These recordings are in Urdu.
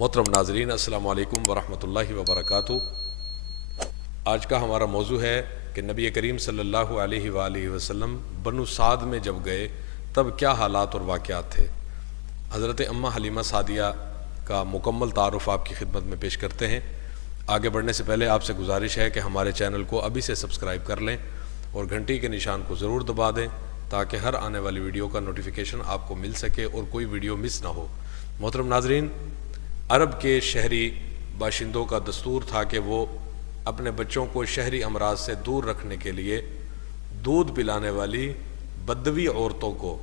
محترم ناظرین، السلام علیکم ورحمۃ اللہ وبرکاتہ۔ آج کا ہمارا موضوع ہے کہ نبی کریم صلی اللہ علیہ وآلہ وسلم بنو سعد میں جب گئے تب کیا حالات اور واقعات تھے۔ حضرت اماں حلیمہ سعدیہ کا مکمل تعارف آپ کی خدمت میں پیش کرتے ہیں۔ آگے بڑھنے سے پہلے آپ سے گزارش ہے کہ ہمارے چینل کو ابھی سے سبسکرائب کر لیں اور گھنٹی کے نشان کو ضرور دبا دیں تاکہ ہر آنے والی ویڈیو کا نوٹیفیکیشن آپ کو مل سکے اور کوئی ویڈیو مس نہ ہو۔ محترم ناظرین، عرب کے شہری باشندوں کا دستور تھا کہ وہ اپنے بچوں کو شہری امراض سے دور رکھنے کے لیے دودھ پلانے والی بدوی عورتوں کو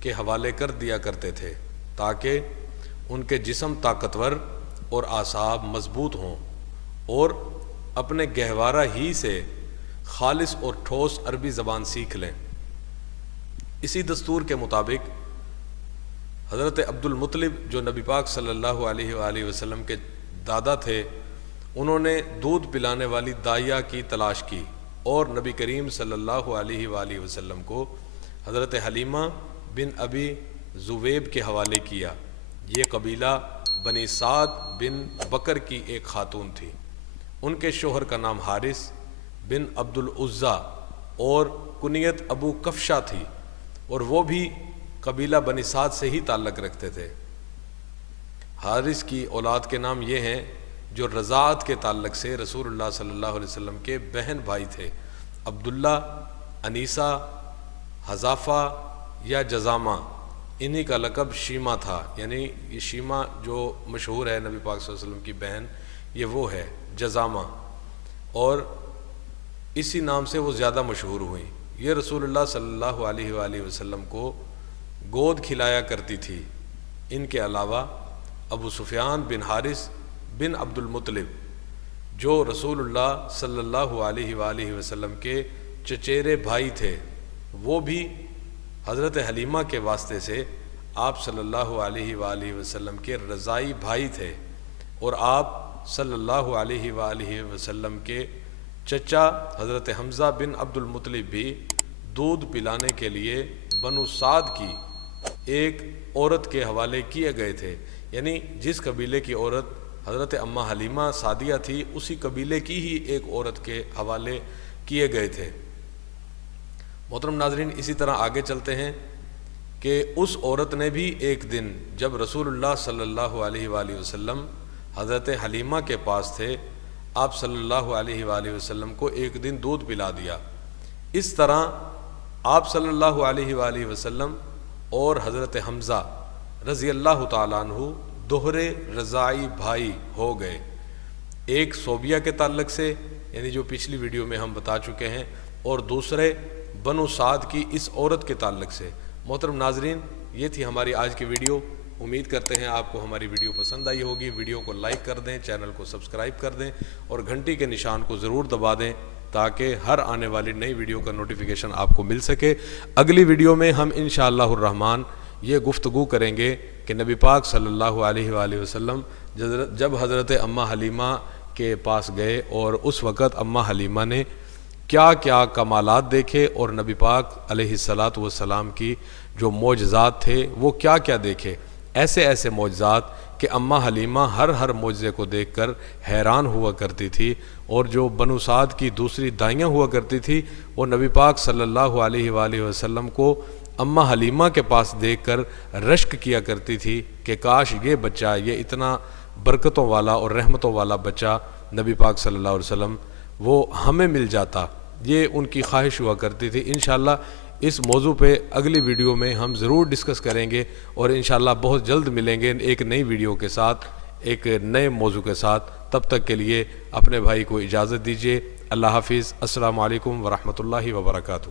کے حوالے کر دیا کرتے تھے تاکہ ان کے جسم طاقتور اور اعصاب مضبوط ہوں اور اپنے گہوارہ ہی سے خالص اور ٹھوس عربی زبان سیکھ لیں۔ اسی دستور کے مطابق حضرت عبد المطلب جو نبی پاک صلی اللہ علیہ وآلہ وسلم کے دادا تھے، انہوں نے دودھ پلانے والی دائیہ کی تلاش کی اور نبی کریم صلی اللہ علیہ وآلہ وسلم کو حضرت حلیمہ بن ابی زویب کے حوالے کیا۔ یہ قبیلہ بنی سعد بن بکر کی ایک خاتون تھی۔ ان کے شوہر کا نام حارث بن عبد العزیٰ اور کنیت ابو کفشہ تھی، اور وہ بھی قبیلہ بنی سعد سے ہی تعلق رکھتے تھے۔ حارث کی اولاد کے نام یہ ہیں جو رضاعت کے تعلق سے رسول اللہ صلی اللہ علیہ وسلم کے بہن بھائی تھے: عبداللہ، انیسہ، حذافہ یا جزامہ۔ انہی کا لقب شیمہ تھا، یعنی یہ شیمہ جو مشہور ہے نبی پاک صلی اللہ علیہ وسلم کی بہن، یہ وہ ہے جزامہ، اور اسی نام سے وہ زیادہ مشہور ہوئیں۔ یہ رسول اللہ صلی اللہ علیہ وآلہ وسلم کو گود کھلایا کرتی تھی۔ ان کے علاوہ ابو سفیان بن حارث بن عبد المطلب جو رسول اللہ صلی اللہ علیہ وآلہ وسلم کے چچیرے بھائی تھے، وہ بھی حضرت حلیمہ کے واسطے سے آپ صلی اللہ علیہ وآلہ وسلم کے رضاعی بھائی تھے، اور آپ صلی اللہ علیہ وآلہ وسلم کے چچا حضرت حمزہ بن عبد المطلب بھی دودھ پلانے کے لیے بنو سعد کی ایک عورت کے حوالے کیے گئے تھے، یعنی جس قبیلے کی عورت حضرت اماں حلیمہ سعدیہ تھی اسی قبیلے کی ہی ایک عورت کے حوالے کیے گئے تھے۔ محترم ناظرین، اسی طرح آگے چلتے ہیں کہ اس عورت نے بھی ایک دن جب رسول اللہ صلی اللہ علیہ وآلہ وسلم حضرت حلیمہ کے پاس تھے، آپ صلی اللہ علیہ وآلہ وسلم کو ایک دن دودھ پلا دیا۔ اس طرح آپ صلی اللہ علیہ وآلہ وسلم اور حضرت حمزہ رضی اللہ تعالیٰ عنہ دوہرے رضاعی بھائی ہو گئے، ایک صوبیہ کے تعلق سے، یعنی جو پچھلی ویڈیو میں ہم بتا چکے ہیں، اور دوسرے بنو سعد کی اس عورت کے تعلق سے۔ محترم ناظرین، یہ تھی ہماری آج کی ویڈیو۔ امید کرتے ہیں آپ کو ہماری ویڈیو پسند آئی ہوگی۔ ویڈیو کو لائک کر دیں، چینل کو سبسکرائب کر دیں اور گھنٹی کے نشان کو ضرور دبا دیں تاکہ ہر آنے والی نئی ویڈیو کا نوٹیفیکیشن آپ کو مل سکے۔ اگلی ویڈیو میں ہم انشاءاللہ الرحمن یہ گفتگو کریں گے کہ نبی پاک صلی اللہ علیہ وآلہ وسلم جب حضرت اماں حلیمہ کے پاس گئے اور اس وقت اماں حلیمہ نے کیا کیا کمالات دیکھے، اور نبی پاک علیہ الصلاۃ والسلام کی جو معجزات تھے وہ کیا کیا دیکھے۔ ایسے معجزات کہ اماں حلیمہ ہر معجزے کو دیکھ کر حیران ہوا کرتی تھی، اور جو بنو سعد کی دوسری دائیاں ہوا کرتی تھی وہ نبی پاک صلی اللہ علیہ وآلہ وسلم کو اماں حلیمہ کے پاس دیکھ کر رشک کیا کرتی تھی کہ کاش یہ بچہ، یہ اتنا برکتوں والا اور رحمتوں والا بچہ نبی پاک صلی اللہ علیہ وسلم وہ ہمیں مل جاتا۔ یہ ان کی خواہش ہوا کرتی تھی۔ انشاءاللہ اس موضوع پہ اگلی ویڈیو میں ہم ضرور ڈسکس کریں گے، اور انشاءاللہ بہت جلد ملیں گے ایک نئی ویڈیو کے ساتھ، ایک نئے موضوع کے ساتھ۔ تب تک کے لیے اپنے بھائی کو اجازت دیجیے۔ اللہ حافظ۔ السلام علیکم ورحمۃ اللہ وبرکاتہ۔